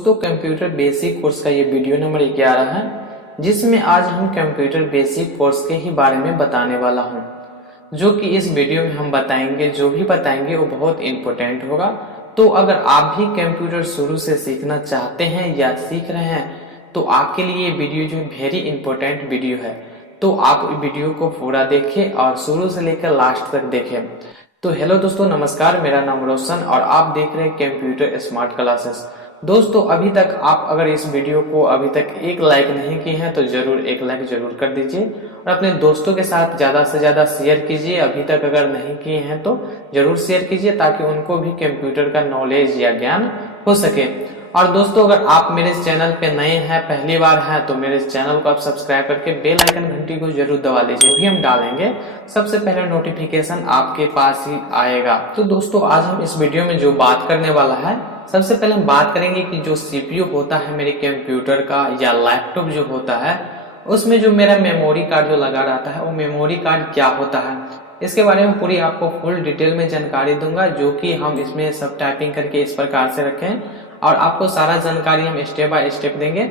दोस्तों computer basic course का ये वीडियो नंबर 11 है, जिसमें आज हम कंप्यूटर बेसिक कोर्स के ही बारे में बताने वाला हूं। जो कि इस वीडियो में हम बताएंगे, जो भी बताएंगे वो बहुत इम्पोर्टेंट होगा। तो अगर आप भी कंप्यूटर शुरू से सीखना चाहते हैं या सीख रहे हैं तो आपके लिए ये वीडियो जो वेरी इंपॉर्टेंट वीडियो है। तो आप वीडियो को पूरा देखें और शुरू से लेकर लास्ट तक देखें। तो हेलो दोस्तों, नमस्कार। मेरा नाम रोशन और आप देख रहे हैं कंप्यूटर स्मार्ट क्लासेस। दोस्तों अभी तक आप अगर इस वीडियो को अभी तक एक लाइक नहीं किए हैं तो जरूर एक लाइक जरूर कर दीजिए और अपने दोस्तों के साथ ज्यादा से ज्यादा शेयर कीजिए। अभी तक अगर नहीं किए हैं तो जरूर शेयर कीजिए ताकि उनको भी कंप्यूटर का नॉलेज या ज्ञान हो सके। और दोस्तों अगर आप मेरे चैनल पे नए हैं, पहली बार हैं, तो मेरे चैनल को आप सब्सक्राइब करके बेल आइकन घंटी को जरूर दबा लीजिए। भी हम डालेंगे सबसे पहले नोटिफिकेशन आपके पास ही आएगा। तो दोस्तों आज हम इस वीडियो में जो बात करने वाला है, सबसे पहले हम बात करेंगे कि जो सीपीयू होता है मेरे कंप्यूटर का या लैपटॉप जो होता है, उसमें जो मेरा मेमोरी कार्ड जो लगा रहता है वो मेमोरी कार्ड क्या होता है, इसके बारे में पूरी आपको फुल डिटेल में जानकारी दूंगा। जो कि हम इसमें सब टाइपिंग करके इस प्रकार से रखें और आपको सारा जानकारी हम स्टेप बाय स्टेप देंगे।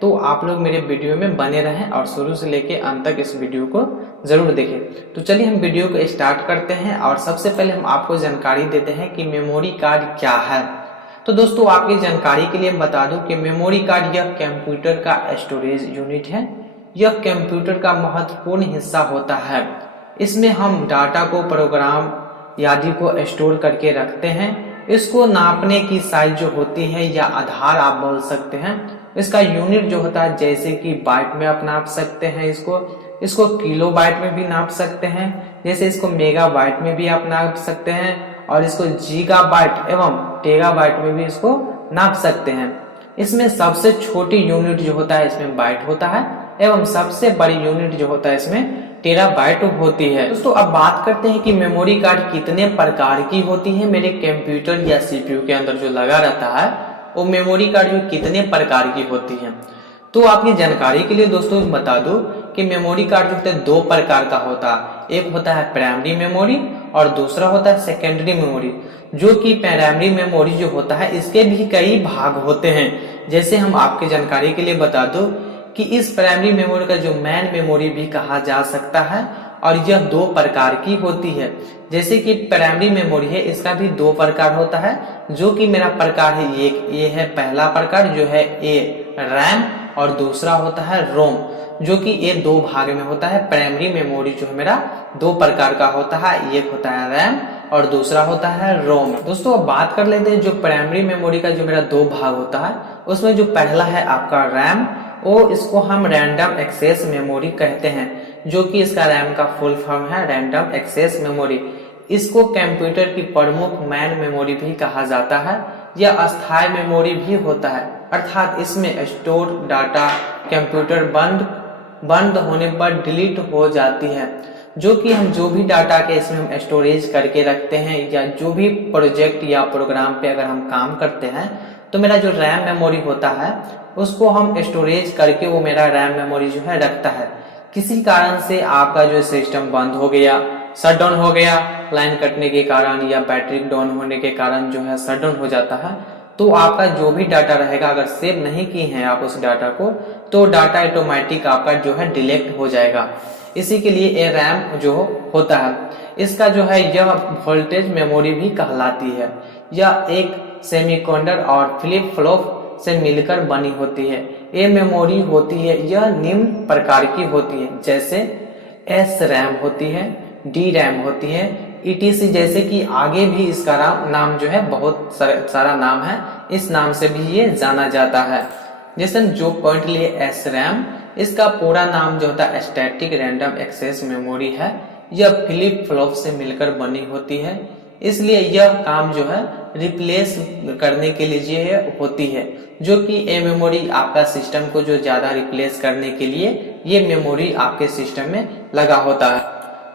तो आप लोग मेरे वीडियो में बने रहें और शुरू से लेके अंत तक इस वीडियो को जरूर देखें। तो चलिए हम वीडियो को स्टार्ट करते हैं और सबसे पहले हम आपको जानकारी देते हैं कि मेमोरी कार्ड क्या है। तो दोस्तों आपकी जानकारी के लिए बता दूं कि मेमोरी कार्ड यह कंप्यूटर का स्टोरेज यूनिट है। यह कंप्यूटर का महत्वपूर्ण हिस्सा होता है। इसमें हम डाटा को, प्रोग्राम आदि को स्टोर करके रखते हैं। इसको नापने की साइज जो होती है या आधार आप बोल सकते हैं, इसका यूनिट जो होता है, जैसे कि बाइट में आप नाप सकते हैं, इसको किलो बाइट में भी नाप सकते हैं, जैसे इसको मेगा बाइट में भी आप नाप सकते हैं और इसको जीगा बाइट एवं टेरा बाइट में भी इसको नाप सकते हैं। इसमें सबसे छोटी यूनिट जो होता है इसमें बाइट होता है एवं सबसे बड़ी यूनिट जो होता है इसमें टेरा बाइट होती है। दोस्तों अब बात करते हैं कि मेमोरी कार्ड कितने प्रकार की होती है। मेरे कंप्यूटर या सीपीयू के अंदर जो लगा रहता है वो मेमोरी कार्ड जो कितने प्रकार की होती है। तो आपकी जानकारी के लिए दोस्तों बता दूं कि मेमोरी कार्ड जो होता है दो प्रकार का होता है। एक होता है प्राइमरी मेमोरी और दूसरा होता है सेकेंडरी मेमोरी। जो कि प्राइमरी मेमोरी जो होता है इसके भी कई भाग होते हैं। जैसे हम आपके जानकारी के लिए बता दूं कि इस प्राइमरी मेमोरी का जो मेन मेमोरी भी कहा जा सकता है और यह दो प्रकार की होती है। जैसे कि प्राइमरी मेमोरी है, इसका भी दो प्रकार होता है। जो कि मेरा प्रकार है ये है पहला प्रकार जो है ए रैम और दूसरा होता है रोम। जो कि ये दो भाग में होता है। प्राइमरी मेमोरी जो है मेरा दो प्रकार का होता है, एक होता है रैम और दूसरा होता है रोम। दोस्तों अब बात कर लेते हैं जो प्राइमरी मेमोरी का जो मेरा दो भाग होता है, उसमें जो पहला है आपका रैम, वो इसको हम रैंडम एक्सेस मेमोरी कहते हैं। जो कि इसका रैम का फुल फॉर्म है रैंडम एक्सेस मेमोरी। इसको कंप्यूटर की प्रमुख मैन मेमोरी भी कहा जाता है। यह अस्थायी मेमोरी भी होता है, अर्थात इसमें स्टोर डाटा कंप्यूटर बंद होने पर डिलीट हो जाती है। जो कि हम जो भी डाटा के इसमें हम स्टोरेज करके रखते हैं या जो भी प्रोजेक्ट या प्रोग्राम पे अगर हम काम करते हैं तो मेरा जो रैम मेमोरी होता है उसको हम स्टोरेज करके वो मेरा रैम मेमोरी जो है रखता है। किसी कारण से आपका जो सिस्टम बंद हो गया, शट डाउन हो गया, लाइन कटने के कारण या बैटरी डाउन होने के कारण जो है शट डाउन हो जाता है, तो आपका जो भी डाटा रहेगा अगर सेव नहीं किए हैं आप उस डाटा को, तो डाटा ऑटोमेटिक आपका जो है डिलीट हो जाएगा। इसी के लिए ये रैम जो होता है, इसका जो है यह वोल्टेज मेमोरी भी कहलाती है। यह एक सेमीकंडक्टर और फ्लिप फ्लॉप से मिलकर बनी होती है। ये मेमोरी होती है, यह निम्न प्रकार की होती है। जैसे एस रैम होती है, डी रैम होती है, ईटीसी। जैसे कि आगे भी इसका नाम जो है बहुत सारा नाम है, इस नाम से भी ये जाना जाता है। जैसे जो पॉइंट लिए एस रैम, इसका पूरा नाम जो होता है स्टैटिक रैंडम एक्सेस मेमोरी है। यह फ्लिप फ्लॉप से मिलकर बनी होती है, इसलिए यह काम जो है रिप्लेस करने के लिए होती है। जो कि ये मेमोरी आपका सिस्टम को जो ज्यादा रिप्लेस करने के लिए ये मेमोरी आपके सिस्टम में लगा होता है।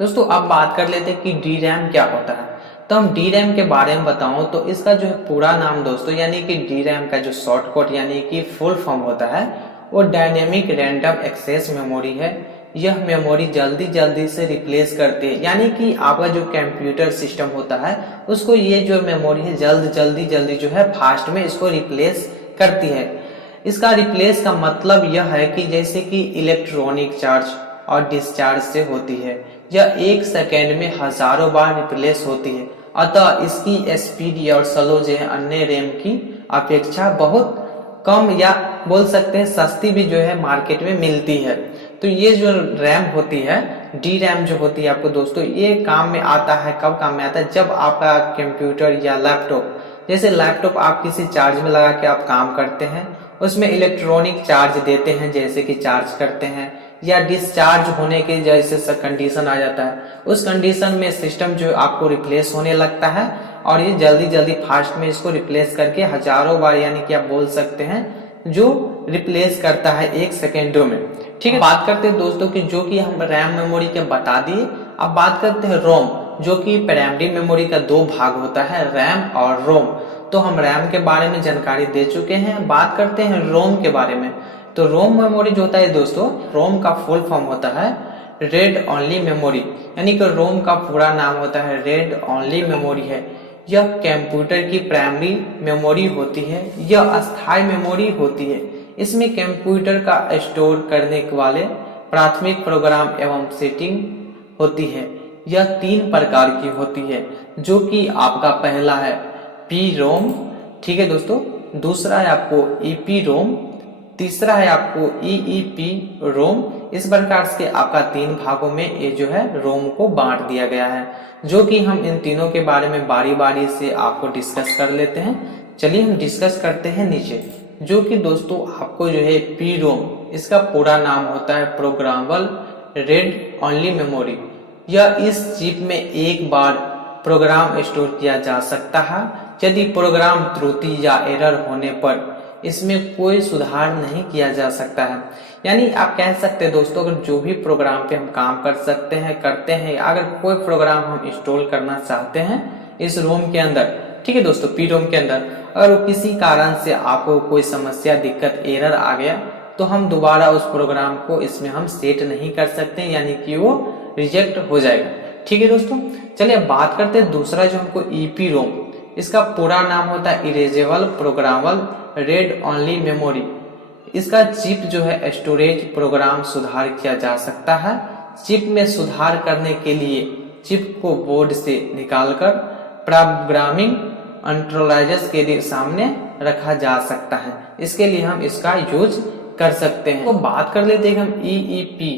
दोस्तों अब बात कर लेते हैं कि डी रैम क्या होता है। तो हम डी रैम के बारे में बताऊं तो इसका जो है पूरा नाम दोस्तों, यानी कि डी रैम का जो शॉर्टकट यानी कि फुल फॉर्म होता है वो डायनेमिक रैंडम एक्सेस मेमोरी है। यह मेमोरी जल्दी से रिप्लेस करती है, यानी कि आपका जो कंप्यूटर सिस्टम होता है उसको ये जो मेमोरी है जल्दी जो है फास्ट में इसको रिप्लेस करती है। इसका रिप्लेस का मतलब यह है कि जैसे कि इलेक्ट्रॉनिक चार्ज और डिस्चार्ज से होती है, यह 1 सेकेंड में हजारों बार रिप्लेस होती है। अतः इसकी स्पीड और स्लो जो है अन्य रैम की अपेक्षा बहुत कम या बोल सकते हैं सस्ती भी जो है मार्केट में मिलती है। तो ये जो रैम होती है, डी रैम जो होती है आपको दोस्तों, ये काम में आता है, कब काम में आता है, जब आपका कंप्यूटर या लैपटॉप, जैसे लैपटॉप आप किसी चार्ज में लगा के आप काम करते हैं, उसमें इलेक्ट्रॉनिक चार्ज देते हैं जैसे कि चार्ज करते हैं, या डिस्चार्ज होने के जैसे कंडीशन आ जाता है, उस कंडीशन में सिस्टम जो आपको रिप्लेस होने लगता है और ये जल्दी जल्दी फास्ट में इसको रिप्लेस करके हजारों बार, यानी कि आप बोल सकते हैं जो रिप्लेस करता है 1 सेकेंडों में। ठीक है, बात करते हैं दोस्तों कि जो कि हम रैम मेमोरी के बता दिए। अब बात करते हैं रोम, जो कि प्राइमरी मेमोरी का 2 भाग होता है, रैम और रोम। तो हम रैम के बारे में जानकारी दे चुके हैं, बात करते हैं रोम के बारे में। तो रोम मेमोरी जो होता है दोस्तों, रोम का फुल फॉर्म होता है रीड ओनली मेमोरी, यानी कि रोम का पूरा नाम होता है रीड ओनली मेमोरी है। यह कंप्यूटर की प्राइमरी मेमोरी होती है, यह अस्थायी मेमोरी होती है। इसमें कंप्यूटर का स्टोर करने वाले प्राथमिक प्रोग्राम एवं सेटिंग होती है। यह 3 प्रकार की होती है, जो कि आपका पहला है पी रोम, ठीक है दोस्तों, दूसरा है आपको ईपी रोम, तीसरा है आपको ईईपी रोम। इस प्रकार से आपका 3 भागों में ये जो है रोम को बांट दिया गया है, जो कि हम इन तीनों के बारे में बारी बारी से आपको डिस्कस कर लेते हैं। चलिए हम डिस्कस करते हैं नीचे, जो कि दोस्तों आपको जो है पी रोम, इसका पूरा नाम होता है प्रोग्रामेबल रीड ओनली मेमोरी। यह इस चिप में एक बार प्रोग्राम स्टोर किया जा सकता है। यदि प्रोग्राम त्रुटि या एरर होने पर इसमें कोई सुधार नहीं किया जा सकता है। यानी आप कह सकते हैं दोस्तों, अगर जो भी प्रोग्राम पे हम काम कर सकते हैं करते हैं, अगर कोई प्रोग्राम हम इंस्टॉल करना चाहते हैं इस रोम के अंदर, ठीक है दोस्तों, पी रोम के अंदर, अगर किसी कारण से आपको कोई समस्या, दिक्कत, एरर आ गया, तो हम दोबारा उस प्रोग्राम को इसमें हम सेट नहीं कर सकते, यानी कि वो रिजेक्ट हो जाएगा। ठीक है दोस्तों, चलिए अब बात करते हैं दूसरा जो हमको ईपी रोम, इसका पूरा नाम होता है erasable programmable read only memory. इसका चिप जो है स्टोरेज प्रोग्राम सुधार किया जा सकता है। चिप में सुधार करने के लिए चिप को बोर्ड से निकालकर प्रोग्रामिंग कंट्रोलर्स के सामने रखा जा सकता है। इसके लिए हम इसका यूज कर सकते हैं। तो बात कर लेते हैं हम ईईपी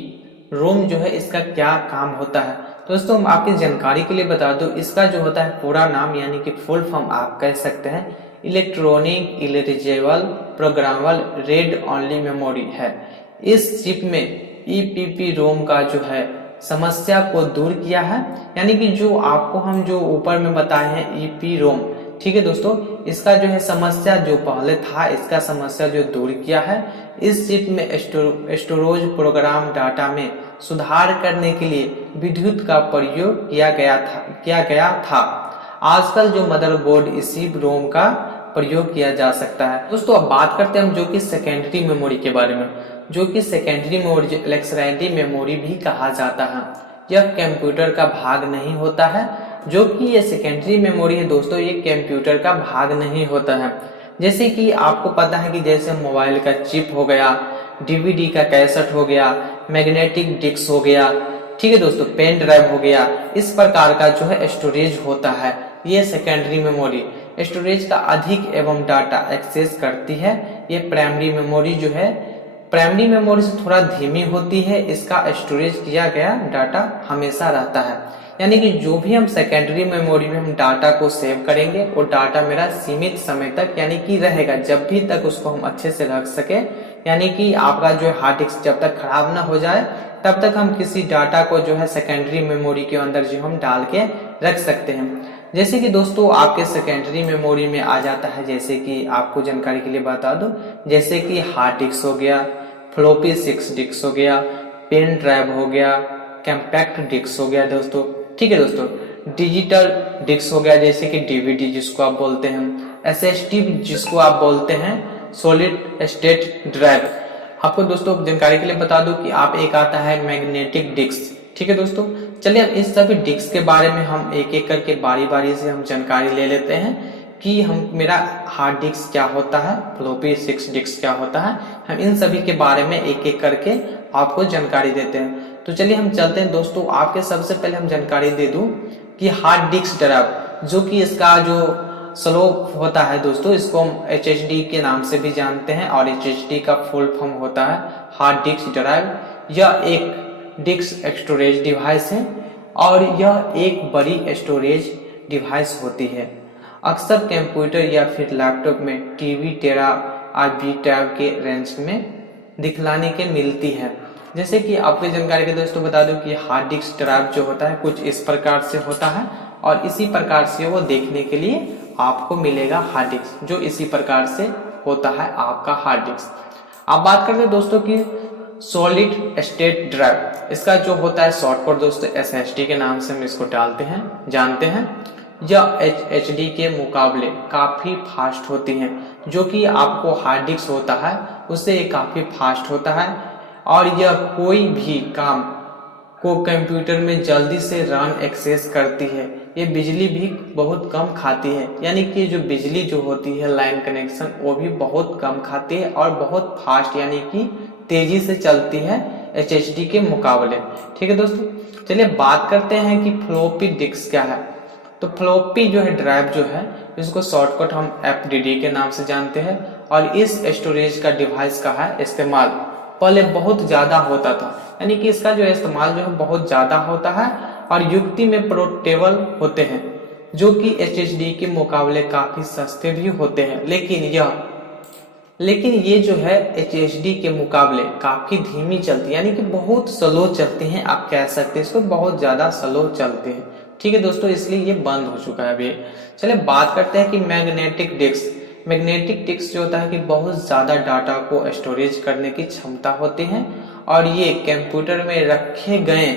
रोम जो है, इसका क्या काम होता है। दोस्तों हम आपकी जानकारी के लिए बता दूं, इसका जो होता है पूरा नाम, यानी कि फुल फॉर्म आप कह सकते हैं, electronic erasable programmable read only memory है। इस चिप में ईपीपी रोम का जो है समस्या को दूर किया है, यानी कि जो आपको हम जो ऊपर में बताए हैं ईपी रोम, ठीक है दोस्तों, इसका जो है समस्या जो पहले था, इसका समस्या जो दूर किया है। इस चिप में स्टोरेज प्रोग्राम डाटा में सुधार करने के लिए विद्युत का प्रयोग किया गया था। आजकल जो मदरबोर्ड इसी रोम का प्रयोग किया जा सकता है। दोस्तों अब बात करते हैं हम जो कि सेकेंडरी मेमोरी के बारे में, जो कि सेकेंडरी मेमोरी जो इलेक्ट्रॉनिक मेमोरी भी कहा जाता है। यह कंप्यूटर का भाग नहीं होता है। जो कि ये सेकेंडरी मेमोरी है दोस्तों, ये कंप्यूटर का भाग नहीं होता है। जैसे कि आपको पता है कि जैसे मोबाइल का चिप हो गया, डीवीडी का कैसेट हो गया, मैग्नेटिक डिस्क हो गया, ठीक है दोस्तों, पेन ड्राइव हो गया, इस प्रकार का जो है स्टोरेज होता है। ये सेकेंडरी मेमोरी स्टोरेज का अधिक एवं डाटा एक्सेस करती है। ये प्राइमरी मेमोरी जो है, प्राइमरी मेमोरी से थोड़ा धीमी होती है। इसका स्टोरेज किया गया डाटा हमेशा रहता है, यानी कि जो भी हम सेकेंडरी मेमोरी में हम डाटा को सेव करेंगे, वो डाटा मेरा सीमित समय तक यानी कि रहेगा, जब भी तक उसको हम अच्छे से रख सके। यानी कि आपका जो हार्ड डिस्क जब तक खराब ना हो जाए, तब तक हम किसी डाटा को जो है सेकेंडरी मेमोरी के अंदर जो हम डाल के रख सकते हैं। जैसे कि दोस्तों आपके सेकेंडरी मेमोरी में आ जाता है, जैसे कि आपको जानकारी के लिए बता दूं, जैसे कि हार्ड डिस्क हो गया, फ्लॉपी डिस्क हो गया, पेन ड्राइव हो गया, कॉम्पैक्ट डिस्क हो गया दोस्तों, ठीक है दोस्तों, डिजिटल डिस्क हो गया जैसे कि डीवीडी जिसको आप बोलते हैं, एसएसडी जिसको आप बोलते हैं, सॉलिड स्टेट ड्राइव। आपको दोस्तों जानकारी के लिए बता दूं कि आप एक आता है मैग्नेटिक डिस्क, ठीक है दोस्तों। चलिए अब इस सभी डिस्क के बारे में हम एक एक करके बारी बारी से हम जानकारी ले लेते हैं कि मेरा हार्ड डिस्क क्या होता है, फ्लॉपी डिस्क क्या होता है, हम इन सभी के बारे में एक एक करके आपको जानकारी देते हैं। तो चलिए हम चलते हैं दोस्तों। आपके सबसे पहले हम जानकारी दे दूं कि हार्ड डिस्क ड्राइव जो कि इसका जो स्लो होता है दोस्तों, इसको हम HDD के नाम से भी जानते हैं और HDD का फुल फॉर्म होता है हार्ड डिस्क ड्राइव। यह एक डिस्क स्टोरेज डिवाइस है और यह एक बड़ी स्टोरेज डिवाइस होती है। अक्सर कंप्यूटर या फिर लैपटॉप में टीबी टेरा आरबी टैब के रेंज में दिखलाने के मिलती है। जैसे कि आपको जानकारी के दोस्तों बता दूं कि हार्ड डिस्क ड्राइव जो होता है कुछ इस प्रकार से होता है और इसी प्रकार से वो देखने के लिए आपको मिलेगा हार्ड डिस्क, जो इसी प्रकार से होता है आपका हार्ड डिस्क। आप बात करते हैं दोस्तों की सॉलिड स्टेट ड्राइव, इसका जो होता है शॉर्टकट दोस्तों SSD के नाम से हम इसको जानते हैं। यह HDD के मुकाबले काफी फास्ट होती हैं, जो कि आपको हार्ड डिस्क होता है उससे ये काफी फास्ट होता है और यह कोई भी काम को कंप्यूटर में जल्दी से रन एक्सेस करती है। ये बिजली भी बहुत कम खाती है, यानी कि जो बिजली जो होती है लाइन कनेक्शन वो भी बहुत कम खाती है और बहुत फास्ट यानी कि तेजी से चलती है HDD के मुकाबले। ठीक है दोस्तों, चलिए बात करते हैं कि फ्लॉपी डिस्क क्या है। तो फ्लॉपी जो है ड्राइव जो है इसको शॉर्टकट हम FDD के नाम से जानते हैं और इस स्टोरेज का डिवाइस का है इस्तेमाल पहले बहुत ज्यादा होता था, यानी कि इसका जो इस्तेमाल जो है बहुत ज्यादा होता है और युक्ति में पोर्टेबल होते हैं, जो कि HDD के मुकाबले काफी सस्ते भी होते हैं। लेकिन ये जो है HDD के मुकाबले काफी धीमी चलती है, यानी कि बहुत स्लो चलती हैं, आप कह सकते हैं इसको बहुत ज्यादा स्लो चलते हैं। ठीक है दोस्तों, इसलिए ये बंद हो चुका है अभी। चलिए बात करते हैं कि मैग्नेटिक डिस्क जो होता है कि बहुत ज्यादा डाटा को स्टोरेज करने की क्षमता होती है और ये कंप्यूटर में रखे गए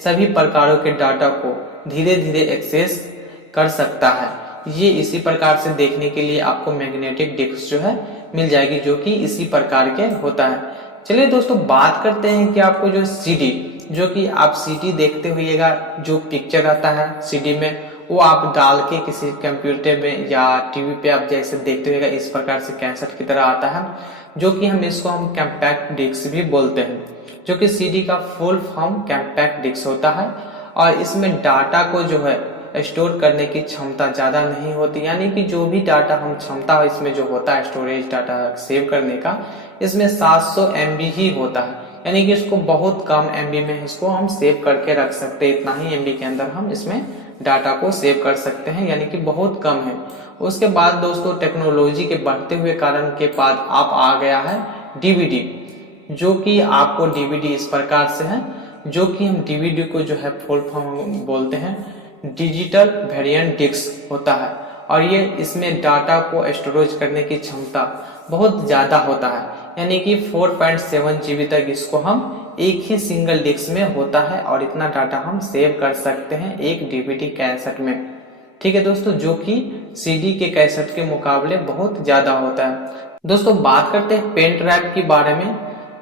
सभी प्रकारों के डाटा को धीरे धीरे एक्सेस कर सकता है। ये इसी प्रकार से देखने के लिए आपको मैग्नेटिक डिस्क जो है मिल जाएगी, जो कि इसी प्रकार के होता है। चलिए दोस्तों बात करते हैं कि आपको जो CD, जो कि आप CD देखते होइएगा, जो पिक्चर आता है CD में वो आप डाल के किसी कंप्यूटर में या टीवी पे आप जैसे देखते होइएगा इस प्रकार से कैसेट की तरह आता है, जो कि हम कॉम्पैक्ट डिस्क भी बोलते हैं, जो कि CD का फुल फॉर्म कॉम्पैक्ट डिस्क होता है और इसमें डाटा को जो है स्टोर करने की क्षमता ज्यादा नहीं होती, यानी कि जो भी डाटा हम क्षमता इसमें जो होता है स्टोरेज डाटा सेव करने का, इसमें 700 MB ही होता है, यानी कि इसको बहुत कम MB में इसको हम सेव करके रख सकते हैं। इतना ही MB के अंदर हम इसमें डाटा को सेव कर सकते हैं, यानी कि बहुत कम है। उसके बाद दोस्तों टेक्नोलॉजी के बढ़ते हुए कारण के बाद आप आ गया है DVD, जो कि आपको DVD इस प्रकार से है, जो कि हम DVD को जो है फुल फॉर्म बोलते हैं डिजिटल वेरिएंट डिस्क होता है और ये इसमें डाटा को स्टोरेज करने की क्षमता बहुत ज्यादा होता है, यानी कि 4.7 GB तक इसको हम एक ही सिंगल डिस्क में होता है और इतना डाटा हम सेव कर सकते हैं एक DVD कैसेट में। ठीक है दोस्तों, जो कि CD के कैसेट के मुकाबले बहुत ज्यादा होता है। दोस्तों बात करते हैं पेन ड्राइव के बारे में,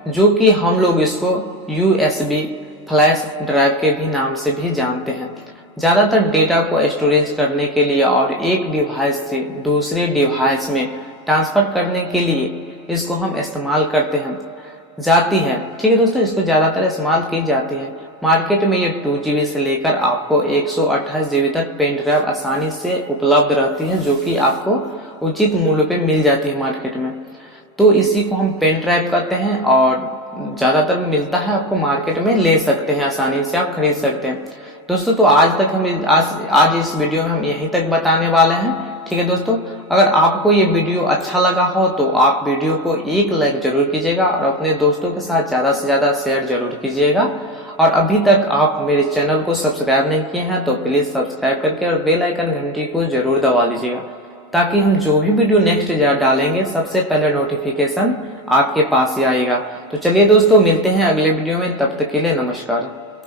जो कि हम लोग इसको USB फ्लैश ड्राइव के भी नाम से भी जानते हैं। ज्यादातर डेटा को स्टोरेज करने के लिए और एक डिवाइस से दूसरे डिवाइस में ट्रांसफर करने के लिए इसको हम इस्तेमाल करते हैं जाती है। ठीक है दोस्तों, इसको ज्यादातर इस्तेमाल की जाती है। मार्केट में ये 2 GB से लेकर आपको 128 GB तक पेन ड्राइव आसानी से उपलब्ध रहती है, जो कि आपको उचित मूल्य पे मिल जाती है मार्केट में। तो इसी को हम पेन ड्राइव कहते हैं और ज्यादातर मिलता है, आपको मार्केट में ले सकते हैं, आसानी से आप खरीद सकते हैं। दोस्तों तो आज इस वीडियो में हम यहीं तक बताने वाले हैं। ठीक है दोस्तों, अगर आपको ये वीडियो अच्छा लगा हो तो आप वीडियो को एक लाइक जरूर कीजिएगा और अपने दोस्तों के साथ ज्यादा से ज्यादा शेयर जरूर कीजिएगा। और अभी तक आप मेरे चैनल को सब्सक्राइब नहीं किए हैं तो प्लीज सब्सक्राइब करके और बेल आइकन घंटी को जरूर दबा लीजिएगा, ताकि हम जो भी वीडियो नेक्स्ट डालेंगे सबसे पहले नोटिफिकेशन आपके पास ही आएगा। तो चलिए दोस्तों मिलते हैं अगले वीडियो में, तब तक के लिए नमस्कार।